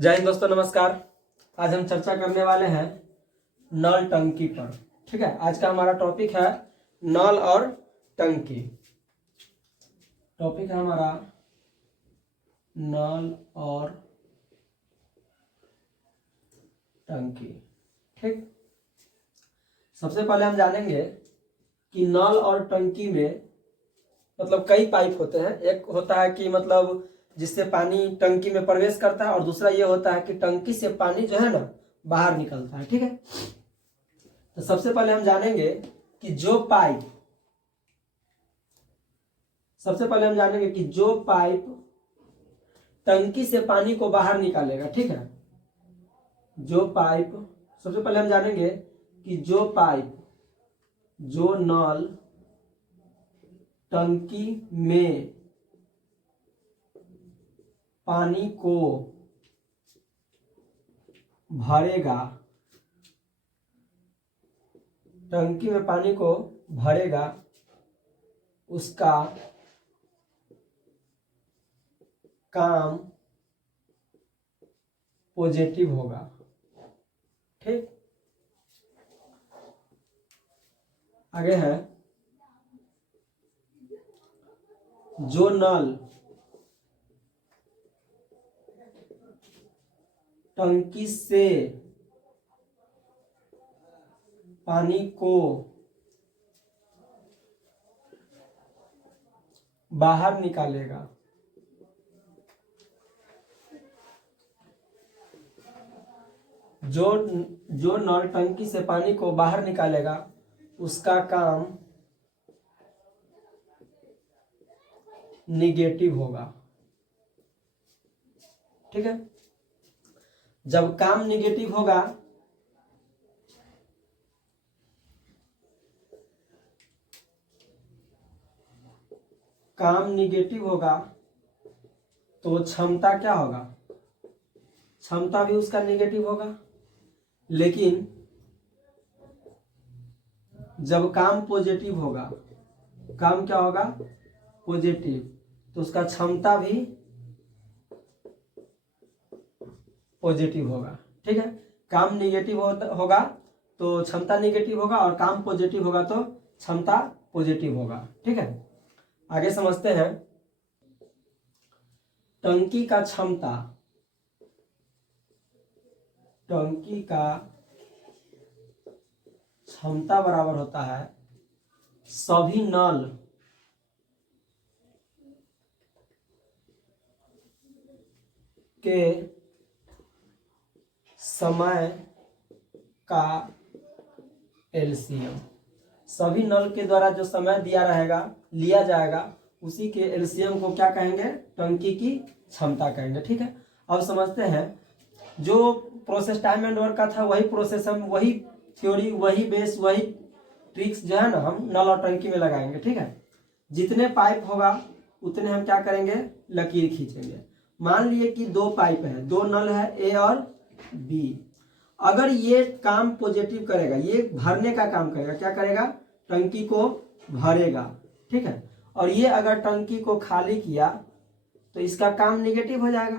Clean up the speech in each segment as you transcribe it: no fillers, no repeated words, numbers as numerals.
जय हिंद दोस्तों, नमस्कार। आज हम चर्चा करने वाले हैं नल टंकी पर। ठीक है, आज का हमारा टॉपिक है नल और टंकी। टॉपिक है हमारा नल और टंकी। ठीक, सबसे पहले हम जानेंगे कि नल और टंकी में मतलब कई पाइप होते हैं। एक होता है कि मतलब जिससे पानी टंकी में प्रवेश करता है, और दूसरा ये होता है कि टंकी से पानी जो है ना बाहर निकलता है। ठीक है, तो सबसे पहले हम जानेंगे कि जो पाइप टंकी से पानी को बाहर निकालेगा। ठीक है, सबसे पहले हम जानेंगे कि जो नल टंकी में पानी को भरेगा, उसका काम पॉजिटिव होगा। ठीक, आगे है जो नल टंकी से पानी को बाहर निकालेगा, जो नल टंकी से पानी को बाहर निकालेगा उसका काम निगेटिव होगा। ठीक है, जब काम निगेटिव होगा तो क्षमता क्या होगा? क्षमता भी उसका निगेटिव होगा। लेकिन जब काम पॉजिटिव होगा, काम क्या होगा? पॉजिटिव, तो उसका क्षमता भी पॉजिटिव होगा। ठीक है, काम निगेटिव होगा तो क्षमता निगेटिव होगा, और काम पॉजिटिव होगा तो क्षमता पॉजिटिव होगा। ठीक है, आगे समझते हैं। टंकी का क्षमता बराबर होता है सभी नल के समय का एलसीएम। सभी नल के द्वारा जो समय लिया जाएगा उसी के एलसीएम को क्या कहेंगे? टंकी की क्षमता कहेंगे। ठीक है, अब समझते हैं। जो प्रोसेस टाइम एंड वर्क का था वही प्रोसेस हम वही थ्योरी, वही बेस, वही ट्रिक्स जो है ना हम नल और टंकी में लगाएंगे। ठीक है, जितने पाइप होगा उतने हम क्या करेंगे? लकीर खींचेंगे। मान लिए कि दो पाइप है, दो नल है, ए और बी। अगर ये काम पॉजिटिव करेगा, ये भरने का काम करेगा, क्या करेगा? टंकी को भरेगा। ठीक है, और ये अगर टंकी को खाली किया तो इसका काम निगेटिव हो जाएगा।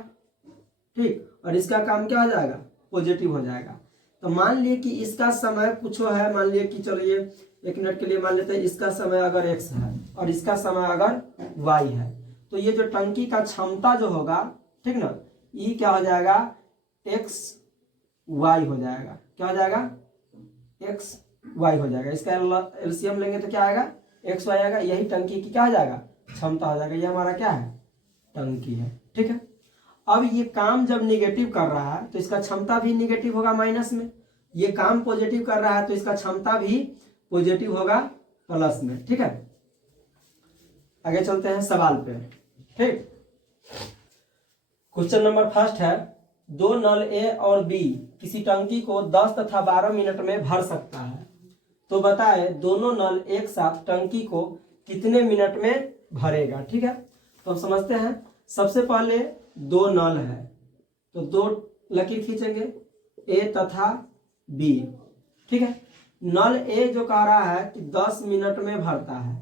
ठीक, और इसका काम क्या हो जाएगा? पॉजिटिव हो जाएगा। तो मान लिए कि इसका समय कुछ है, मान लिए कि चलिए 1 मिनट के लिए मान लेते हैं इसका समय अगर x है और इसका समय अगर y है, तो ये जो टंकी का क्षमता जो होगा, ठीक ना, ये क्या हो जाएगा? x y हो जाएगा। क्या हो जाएगा? x y हो जाएगा। इसका एलसीएम लेंगे तो क्या आएगा? x y आएगा। यही टंकी की क्या हो जाएगा? क्षमता हो जाएगा। ये हमारा क्या है? टंकी है। ठीक है, अब ये काम जब निगेटिव कर रहा है तो इसका क्षमता भी निगेटिव होगा, माइनस में। ये काम पॉजिटिव कर रहा है तो इसका क्षमता भी पॉजिटिव होगा, प्लस में। ठीक है, आगे चलते हैं सवाल पे। ठीक, क्वेश्चन नंबर फर्स्ट है, दो नल ए और बी किसी टंकी को 10 तथा 12 मिनट में भर सकता है, तो बताए दोनों नल एक साथ टंकी को कितने मिनट में भरेगा। ठीक है, तो हम समझते हैं। सबसे पहले दो नल है तो दो लकीर खींचेंगे, ए तथा बी। ठीक है, नल ए जो कह रहा है कि 10 मिनट में भरता है,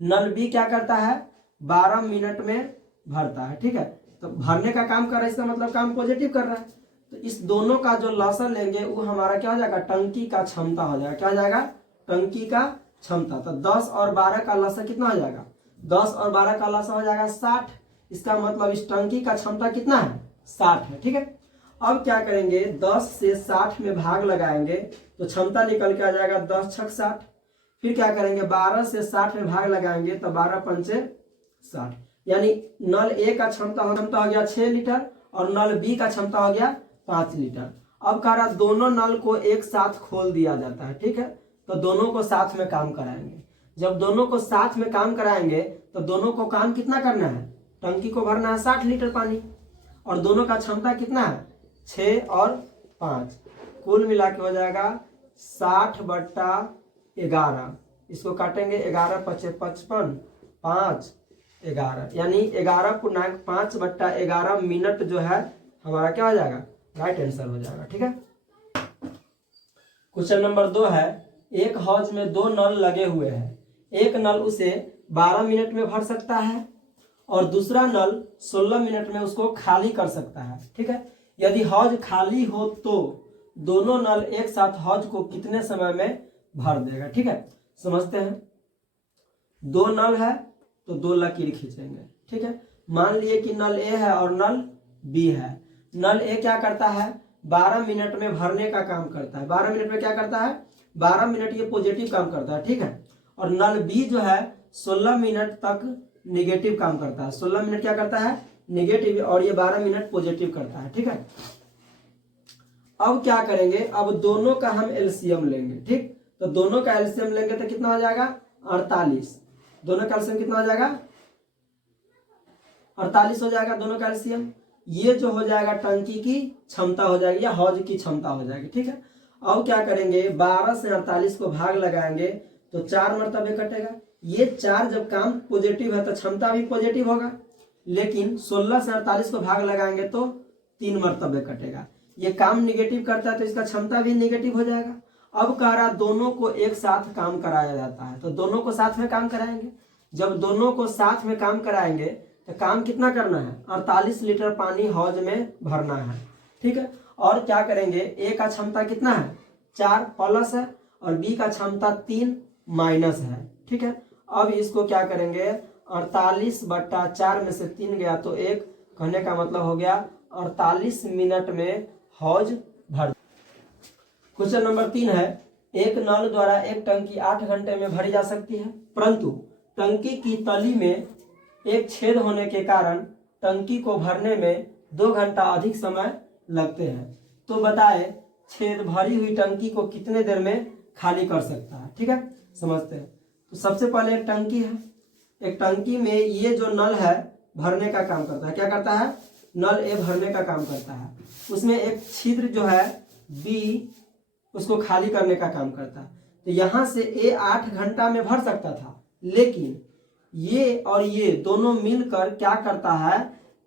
नल बी क्या करता है? 12 मिनट में भरता है। ठीक है, तो भरने का काम कर रहा है, इसका मतलब काम पॉजिटिव कर रहा है। तो इस दोनों का जो लॉसर लेंगे वो हमारा क्या हो जाएगा, टंकी का क्षमता हो जाएगा। क्या हो जाएगा, टंकी का क्षमता। तो 10 और 12 का लॉसर कितना हो जाएगा, 10 और 12 का लॉसर हो जाएगा 60। इसका मतलब इस टंकी का क्षमता कितना है, 60 है। ठीक है, अब क्या करेंगे, 10 से 60 में भाग लगाएंगे तो क्षमता निकल के आ जाएगा 10 छक 60। फिर क्या करेंगे, 12 से 60 में भाग लगाएंगे तो 12 पंचे 60, यानी नल ए का क्षमता हो गया 6 लीटर और नल बी का क्षमता हो गया 5 लीटर। अब कह रहा दोनों नल को एक साथ खोल दिया जाता है। ठीक है, तो दोनों को साथ में काम कराएंगे। जब दोनों को साथ में काम कराएंगे तो दोनों को काम कितना करना है, टंकी को भरना है 60 लीटर पानी, और दोनों का क्षमता कितना है, 6 और 5, कुल मिला के हो जाएगा 60/11। इसको काटेंगे, 11 पचे 55, 5 11, यानी 11.5/11 मिनट जो है हमारा क्या हो जाएगा, राइट आंसर हो जाएगा। ठीक है, क्वेश्चन नंबर 2 है, एक हौज में 2 नल लगे हुए हैं। एक नल उसे 12 मिनट में भर सकता है और दूसरा नल 16 मिनट में उसको खाली कर सकता है। ठीक है, यदि हौज खाली हो तो दोनों नल एक साथ हौज को कितने समय में भर देगा। ठीक है, समझते हैं। 2 नल है तो 2 लकीर खींचेंगे। ठीक है, मान लिए कि नल ए है और नल बी है। नल ए क्या करता है, 12 मिनट में भरने का काम करता है। 12 मिनट में क्या करता है, 12 मिनट ये पॉजिटिव काम करता है। ठीक है, और नल बी जो है 16 मिनट तक निगेटिव काम करता है। 16 मिनट क्या करता है, निगेटिव, और ये 12 मिनट पॉजिटिव करता है। ठीक है, अब क्या करेंगे, अब दोनों का हम एलसीएम लेंगे। ठीक, तो दोनों का एलसीएम लेंगे तो कितना हो जाएगा, 48। दोनों का एलसीएम कितना हो जाएगा, 48 हो जाएगा दोनों का एलसीएम। ये जो हो जाएगा टंकी की क्षमता हो जाएगी या हौज की क्षमता हो जाएगी। ठीक है, अब क्या करेंगे, 12 से 48 को भाग लगाएंगे तो 4 मरतबे कटेगा। ये 4 जब काम पॉजिटिव है तो क्षमता भी पॉजिटिव होगा, लेकिन 16 से 48 को भाग लगाएंगे तो 3 मरतबे कटेगा। ये काम निगेटिव करता है तो इसका क्षमता भी निगेटिव हो जाएगा। अब कह रहा दोनों को एक साथ काम कराया जाता है, तो दोनों को साथ में काम कराएंगे। जब दोनों को साथ में काम कराएंगे तो काम कितना करना है, 48 लीटर पानी हौज में भरना है। ठीक है, और क्या करेंगे, ए का क्षमता कितना है, 4 प्लस है, और बी का क्षमता 3 माइनस है। ठीक है, अब इसको क्या करेंगे, 48/4 में से 3 गया तो 1, कहने का मतलब हो गया 48 मिनट में हौज भर। क्वेश्चन नंबर 3 है, एक नल द्वारा एक टंकी 8 घंटे में भरी जा सकती है, परंतु टंकी की तली में एक छेद होने के कारण टंकी को भरने में 2 घंटा अधिक समय लगते हैं। तो बताए छेद भरी हुई टंकी को कितने देर में खाली कर सकता है। ठीक है, समझते हैं। तो सबसे पहले एक टंकी है, एक टंकी में ये जो नल है भरने का काम करता है। क्या करता है, नल ए भरने का काम करता है। उसमें एक छिद्र जो है बी उसको खाली करने का काम करता है। तो यहां से ए 8 घंटा में भर सकता था, लेकिन ये और ये दोनों मिलकर क्या करता है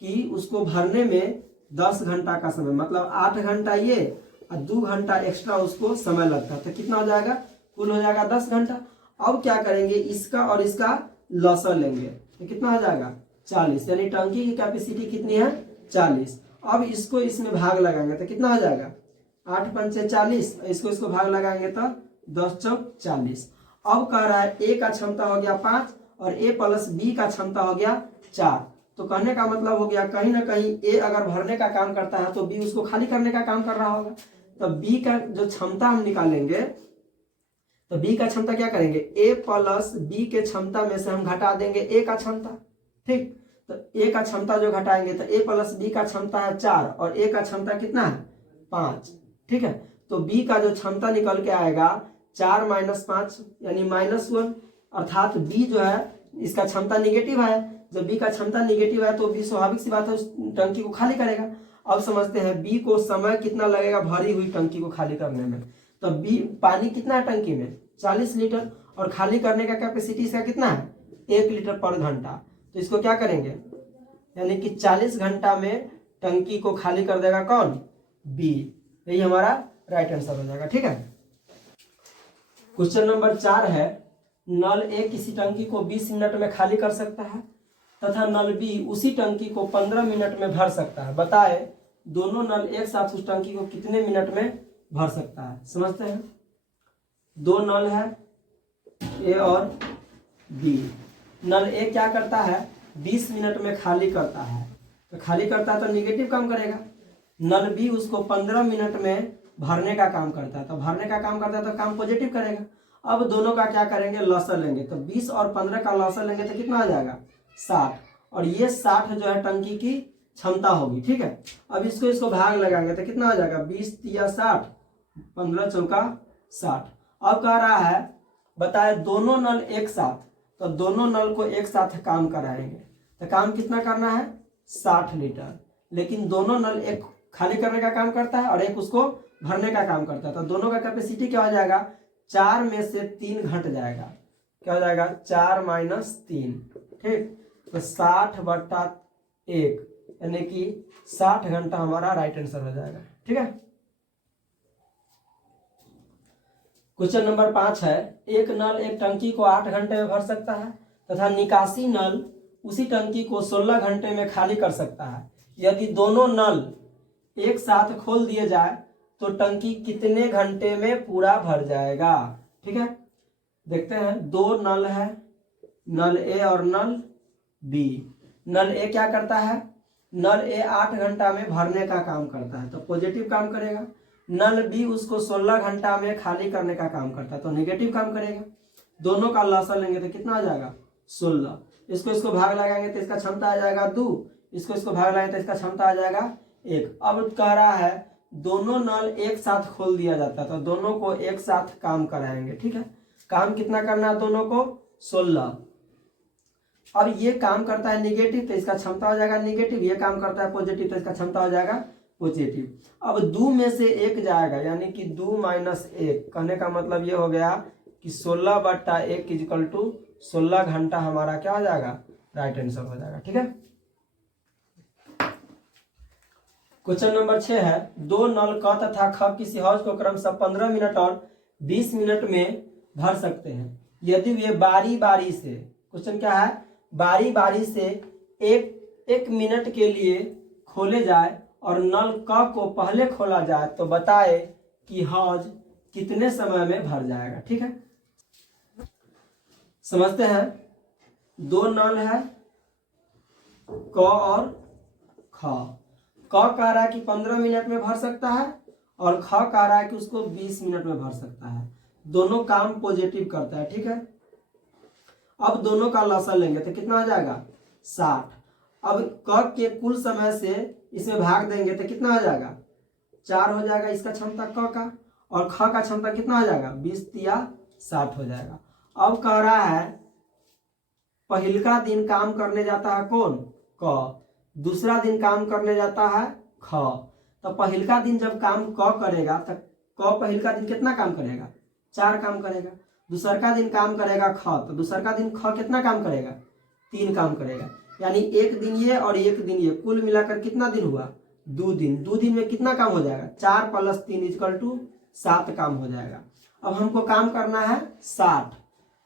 कि उसको भरने में 10 घंटा का समय, मतलब 8 घंटा ये और 2 घंटा एक्स्ट्रा उसको समय लगता है। तो कितना हो जाएगा, कुल हो जाएगा 10 घंटा। अब क्या करेंगे, इसका और इसका लॉसर लेंगे तो कितना हो जाएगा, 40, यानी टंकी की कैपेसिटी कितनी है, 40। अब इसको इसमें भाग लगाएंगे तो कितना हो जाएगा, 8 पंचे 40, इसको भाग लगाएंगे तो 10 चौक 40। अब कह रहा है ए का क्षमता हो गया 5 और ए प्लस बी का क्षमता हो गया 4। तो कहने का मतलब हो गया कहीं ना कहीं ए अगर भरने का काम करता है तो बी उसको खाली करने का काम कर रहा होगा। तो बी का जो क्षमता हम निकालेंगे, तो बी का क्षमता क्या करेंगे, ए प्लस बी के क्षमता में से हम घटा देंगे ए का क्षमता। ठीक, तो ए का क्षमता जो घटाएंगे तो ए प्लस बी का क्षमता है 4 और ए का क्षमता कितना है, 5। ठीक है, तो बी का जो क्षमता निकल के आएगा 4 - 5 यानी -1, अर्थात बी जो है इसका क्षमता निगेटिव है। जब बी का क्षमता निगेटिव है तो बी स्वाभाविक सी बात है उस टंकी को खाली करेगा। अब समझते हैं बी को समय कितना लगेगा भरी हुई टंकी को खाली करने में। तो बी पानी कितना है टंकी में, 40 लीटर, और खाली करने का कैपेसिटी इसका कितना है, 1 लीटर पर घंटा। तो इसको क्या करेंगे, यानी कि 40 घंटा में टंकी को खाली कर देगा कौन, बी। यही हमारा राइट आंसर हो जाएगा। ठीक है, क्वेश्चन नंबर 4 है, नल ए किसी टंकी को 20 मिनट में खाली कर सकता है तथा नल बी उसी टंकी को 15 मिनट में भर सकता है। बताए दोनों नल एक साथ उस टंकी को कितने मिनट में भर सकता है। समझते हैं, दो नल है ए और बी। नल ए क्या करता है 20 मिनट में खाली करता है, तो खाली करता है तो निगेटिव काम करेगा। नल बी उसको 15 मिनट में भरने का काम करता है, तो भरने का काम करता है तो काम पॉजिटिव करेगा। अब दोनों का क्या करेंगे, लॉसर लेंगे, तो 20 और 15 का लॉसर लेंगे तो कितना आ जाएगा 60, और ये 60 जो है टंकी की क्षमता होगी। ठीक है, अब इसको भाग लगाएंगे तो कितना आ जाएगा 20 तिया 60, 15 चौका 60। अब कह रहा है बताए दोनों नल एक साथ, तो दोनों नल को एक साथ काम कराएंगे, तो काम कितना करना है 60 लीटर, लेकिन दोनों नल एक खाली करने का काम करता है और एक उसको भरने का काम करता है, तो दोनों का कैपेसिटी क्या हो जाएगा 4 में से 3 घट जाएगा, क्या हो जाएगा 4 - 3। ठीक, तो 60/1 यानी कि 60 घंटा हमारा राइट आंसर हो जाएगा। ठीक है, क्वेश्चन नंबर 5 है, एक नल एक टंकी को 8 घंटे में भर सकता है तथा निकासी नल उसी टंकी को 16 घंटे में खाली कर सकता है। यदि दोनों नल एक साथ खोल दिए जाए तो टंकी कितने घंटे में पूरा भर जाएगा। ठीक है, देखते हैं, दो नल है, नल ए और नल बी। नल ए क्या करता है, नल ए 8 घंटा में भरने का काम करता है, तो पॉजिटिव काम करेगा। नल बी उसको 16 घंटा में खाली करने का काम करता है, तो नेगेटिव काम करेगा। दोनों का लॉसर लेंगे तो कितना आ जाएगा 16, इसको भाग लगाएंगे तो इसका क्षमता आ जाएगा 2, इसको भाग लगाएंगे तो इसका क्षमता आ जाएगा 1। अब कह रहा है दोनों नल एक साथ खोल दिया जाता है, तो दोनों को एक साथ काम कराएंगे। ठीक है, काम कितना करना है दोनों को 16। अब ये काम करता है निगेटिव, तो इसका क्षमता हो जाएगा निगेटिव, ये काम करता है पॉजिटिव, तो इसका क्षमता हो जाएगा पॉजिटिव। अब 2 में से 1 जाएगा, यानी कि 2 - 1, कहने का मतलब ये हो गया कि 16/1 = 16 घंटा हमारा क्या हो जाएगा राइट आंसर हो जाएगा। ठीक है, क्वेश्चन नंबर 6 है, दो नल क तथा ख किसी हौज को क्रमशः 15 मिनट और 20 मिनट में भर सकते हैं। यदि वे बारी बारी से, क्वेश्चन क्या है, बारी बारी से एक मिनट के लिए खोले जाए और नल क को पहले खोला जाए तो बताए कि हौज कितने समय में भर जाएगा। ठीक है, समझते हैं, दो नल है क और ख। क कह रहा है कि 15 मिनट में भर सकता है और ख कह रहा है कि उसको 20 मिनट में भर सकता है। दोनों काम पॉजिटिव करता है। ठीक है, अब दोनों का लॉसर लेंगे तो कितना आ जाएगा 60। अब क के कुल समय से इसमें भाग देंगे तो कितना हो जाएगा 4 हो जाएगा इसका क्षमता क का, और ख का क्षमता कितना हो जाएगा 20 तिया 60 हो जाएगा। अब कह रहा है पहिलका दिन काम करने जाता है कौन क, दूसरा दिन काम करने जाता है ख। तो पहिलका दिन जब काम क करेगा तो क पहिलका दिन कितना काम करेगा 4 काम करेगा। दूसरका दिन काम करेगा ख, तो दूसरका दिन ख कितना काम करेगा 3 काम करेगा, यानी एक दिन ये और एक दिन ये, कुल मिलाकर कितना दिन हुआ 2 दिन। 2 दिन में कितना काम हो जाएगा 4 + 3 = 7 काम हो जाएगा। अब हमको काम करना है 60,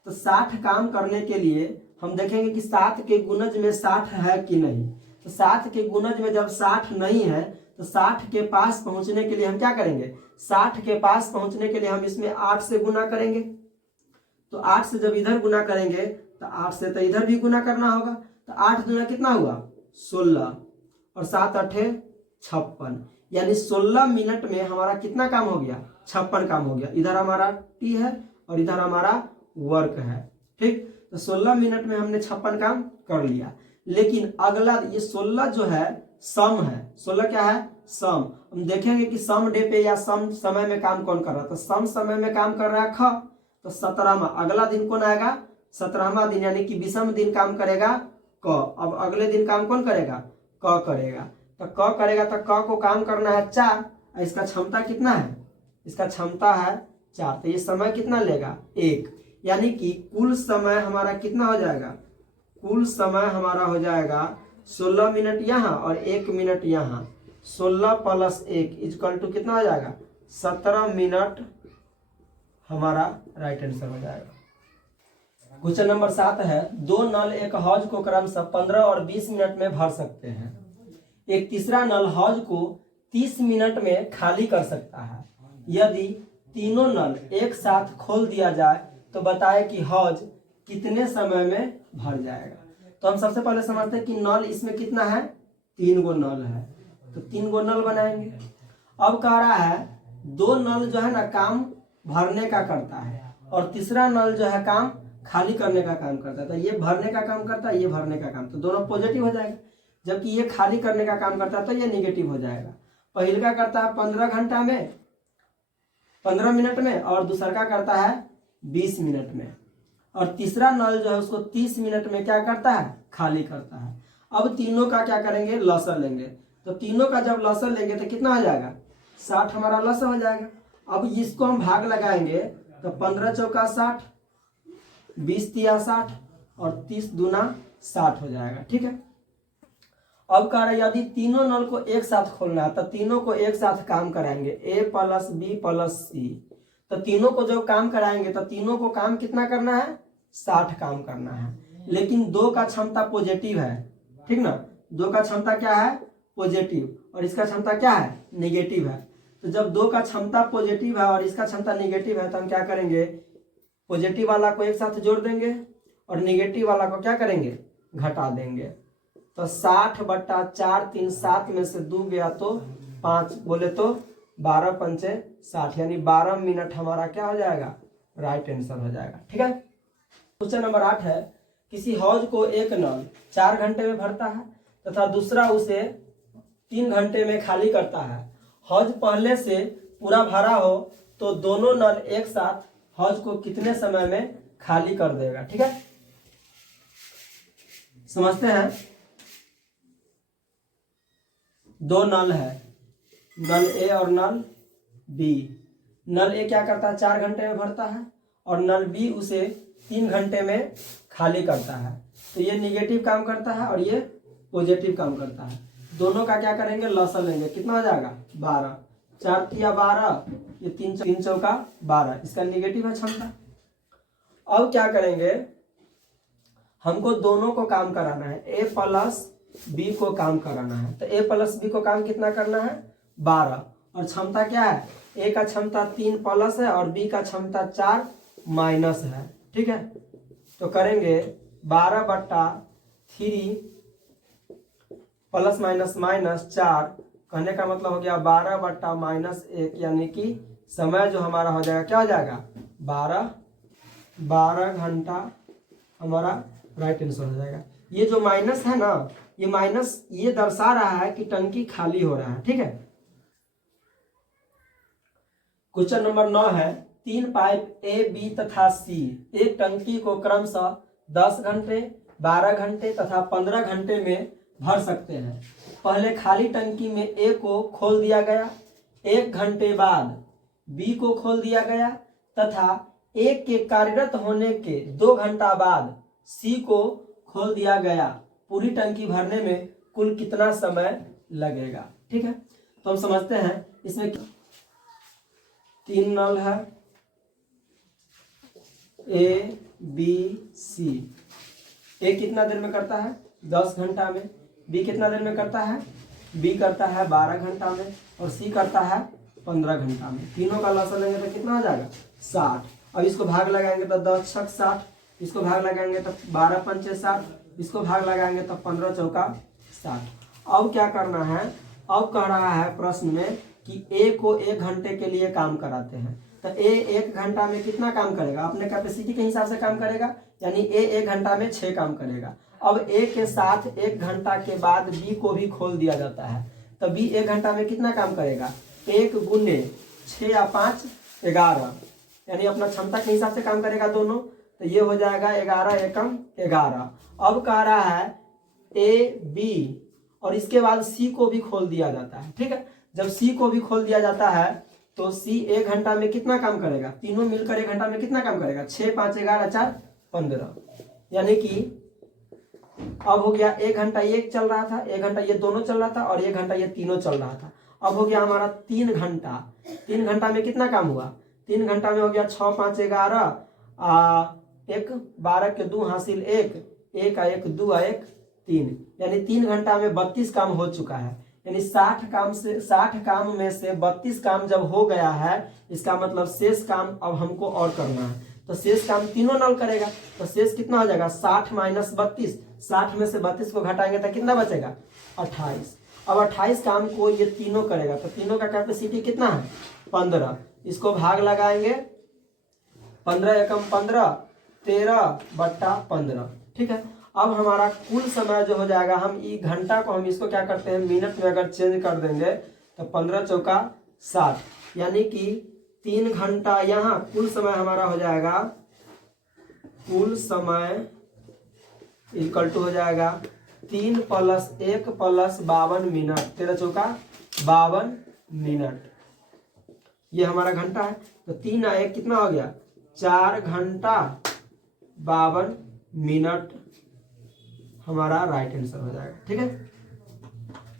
तो 60 काम करने के लिए हम देखेंगे कि 7 के गुणज में 60 है कि नहीं। तो 7 के गुणज में जब 60 नहीं है तो 60 के पास पहुंचने के लिए हम क्या करेंगे, 60 के पास पहुंचने के लिए हम इसमें 8 से गुना करेंगे। तो 8 से जब इधर गुना करेंगे तो 8 से तो इधर भी गुना करना होगा, तो 8 दूना कितना हुआ 16 और 7 × 8 = 56, यानी 16 मिनट में हमारा कितना काम हो गया 56 काम हो गया। इधर हमारा टी है और इधर हमारा वर्क है। ठीक, तो 16 मिनट में हमने 56 काम कर लिया। लेकिन अगला ये 16 जो है सम है, 16 क्या है सम। हम देखेंगे कि सम डे पे या सम समय में काम कौन कर रहा है, तो सम समय में काम कर रहा है ख, तो 17वां अगला दिन कौन आएगा 17वां दिन, यानी कि 20वां दिन काम करेगा क। अब अगले दिन काम कौन करेगा क करेगा, तो क करेगा तो क को काम करना है 4, इसका क्षमता कितना है, इसका क्षमता है 4, तो ये समय कितना लेगा 1, यानी कि कुल समय हमारा कितना हो जाएगा, कुल समय हमारा हो जाएगा 16 मिनट यहाँ और 1 मिनट यहाँ, 16 + 1 = कितना हो जाएगा 17 मिनट हमारा राइट आंसर हो जाएगा। क्वेश्चन नंबर 7 है, दो नल एक हौज को क्रमशः 15 और 20 मिनट में भर सकते हैं। एक तीसरा नल हौज को 30 मिनट में खाली कर सकता है। यदि तीनों नल एक साथ खोल दिया जाए तो बताए कि हौज कितने समय में भर जाएगा। तो हम सबसे पहले समझते हैं कि नल इसमें कितना है, 3 गो नल है, तो 3 गो नल बनाएंगे। अब कह रहा है दो नल जो है ना काम भरने का करता है और तीसरा नल जो है काम खाली करने का काम करता है। तो ये भरने का काम करता है, ये भरने का काम, तो दोनों पॉजिटिव हो जाएगा। जबकि ये खाली करने का काम करता है तो ये निगेटिव हो जाएगा। पहले का करता है 15 मिनट में और दूसरा का करता है 20 मिनट में, और तीसरा नल जो है उसको 30 मिनट में क्या करता है, खाली करता है। अब तीनों का क्या करेंगे, लॉसर लेंगे। तो तीनों का जब लॉसर लेंगे तो कितना हो जाएगा, 60 हमारा लॉसर हो जाएगा। अब इसको हम भाग लगाएंगे तो 15 चौका 60, 20 तिया 60 और 30 दूना 60 हो जाएगा। ठीक है। अब कह रहे यदि तीनों नल को एक साथ खोलना है तो तीनों को एक साथ काम कराएंगे, A plus B plus C। तो तीनों को जब काम कराएंगे तो तीनों को काम कितना करना है, 60 काम करना है। लेकिन दो का क्षमता पॉजिटिव है, ठीक ना, दो का क्षमता क्या है, पॉजिटिव, और इसका क्षमता क्या है, निगेटिव है। तो जब दो का क्षमता पॉजिटिव है और इसका क्षमता निगेटिव है तो हम क्या करेंगे, पॉजिटिव वाला को एक साथ जोड़ देंगे और निगेटिव वाला को क्या करेंगे, घटा देंगे। तो 60/4 3 7 में से 2 गया तो 5, बोले तो 12 पंचे 60, यानी 12 मिनट हमारा क्या हो जाएगा, राइट आंसर हो जाएगा। ठीक है। क्वेश्चन नंबर 8 है, किसी हौज को एक नल 4 घंटे में भरता है तथा दूसरा उसे 3 घंटे में खाली करता है। हौज पहले से पूरा भरा हो तो दोनों नल एक साथ हौज को कितने समय में खाली कर देगा। ठीक है, समझते हैं। दो नल है, नल ए और नल बी। नल ए क्या करता है, 4 घंटे में भरता है और नल बी उसे 3 घंटे में खाली करता है। तो ये निगेटिव काम करता है और ये पॉजिटिव काम करता है। दोनों का क्या करेंगे, लॉसर लेंगे। कितना हो जाएगा, 12, 4 तिया 12, ये 3 चौका 12, इसका निगेटिव है क्षमता। अब क्या करेंगे, हमको दोनों को काम कराना है, ए प्लस बी को काम कराना है। तो ए प्लस बी को काम कितना करना है, 12, और क्षमता क्या है, ए का क्षमता 3 प्लस है और बी का क्षमता 4 माइनस है। ठीक है, तो करेंगे 12/3 प्लस माइनस माइनस 4, कहने का मतलब हो गया 12/-1, यानी कि समय जो हमारा हो जाएगा क्या हो जाएगा, 12 घंटा हमारा राइट आंसर हो जाएगा। ये जो माइनस है ना, ये माइनस ये दर्शा रहा है कि टंकी खाली हो रहा है। ठीक है। क्वेश्चन नंबर 9 है, 3 पाइप ए बी तथा सी एक टंकी को क्रमशः 10 घंटे 12 घंटे तथा 15 घंटे में भर सकते हैं। पहले खाली टंकी में ए को खोल दिया गया, 1 घंटे बाद बी को खोल दिया गया तथा ए के कार्यरत होने के 2 घंटा बाद सी को खोल दिया गया। पूरी टंकी भरने में कुल कितना समय लगेगा। ठीक है, तो हम समझते हैं। इसमें 3 नल है, ए बी सी। ए कितना देर में करता है, 10 घंटा में। बी कितना देर में करता है, बी करता है 12 घंटा में और सी करता है 15 घंटा में। तीनों का लॉसर लेंगे तो कितना हो जाएगा, 60। अब इसको भाग लगाएंगे तो 10 छक 60, इसको भाग लगाएंगे तो 12 पंचे 60, इसको भाग लगाएंगे तो 15 चौका 60। अब क्या करना है, अब कह रहा है प्रश्न में कि ए को 1 घंटे के लिए काम कराते हैं। तो ए 1 घंटा में कितना काम करेगा, अपने कैपेसिटी के हिसाब से काम करेगा, यानी ए 1 घंटा में 6 काम करेगा। अब ए के साथ 1 घंटा के बाद बी को भी खोल दिया जाता है। तो बी 1 घंटा में कितना काम करेगा, 1 गुने 6 या 5 11, यानी अपना क्षमता के हिसाब से काम करेगा दोनों। तो ये हो जाएगा 11 एकम 11। अब कह रहा है ए बी और इसके बाद सी को भी खोल दिया जाता है। ठीक है, जब सी को भी खोल दिया जाता है तो सी 1 घंटा में कितना काम करेगा, तीनों मिलकर 1 घंटा में कितना काम करेगा, 6 5 11 4 15, यानी कि अब हो गया 1 घंटा ये चल रहा था, 1 घंटा ये दोनों चल रहा था और 1 घंटा ये तीनों चल रहा था। अब हो गया हमारा 3 घंटा। 3 घंटा में कितना काम हुआ, 3 घंटा में हो गया 6 5 11 एक 12 के 2 हासिल 1, 1 आ 1 2 आ 1 3, यानी 3 घंटा में 32 काम हो चुका है। यानी 60 काम में से 32 काम जब हो गया है, इसका मतलब शेष काम अब हमको और करना है। तो शेष काम तीनों नल करेगा, तो शेष कितना हो जाएगा 60 माइनस 32, 60 में से 32 को घटाएंगे तो कितना बचेगा 28। अब 28 काम को ये तीनों करेगा, तो तीनों का कैपेसिटी कितना है 15। इसको भाग लगाएंगे 15 एकम 15, 13/15। ठीक है। अब हमारा कुल समय जो हो जाएगा, हम घंटा को हम इसको क्या करते हैं मिनट में अगर चेंज कर देंगे तो 15 चौका 60, यानी कि 3 घंटा। यहाँ कुल समय हमारा हो जाएगा, कुल समय इक्वल टू हो जाएगा 3 + 1 + 52 मिनट, 13 चौका 52 मिनट, ये हमारा घंटा है। तो 3 आ 1 कितना हो गया 4 घंटा 52 मिनट हमारा राइट आंसर हो जाएगा। ठीक है।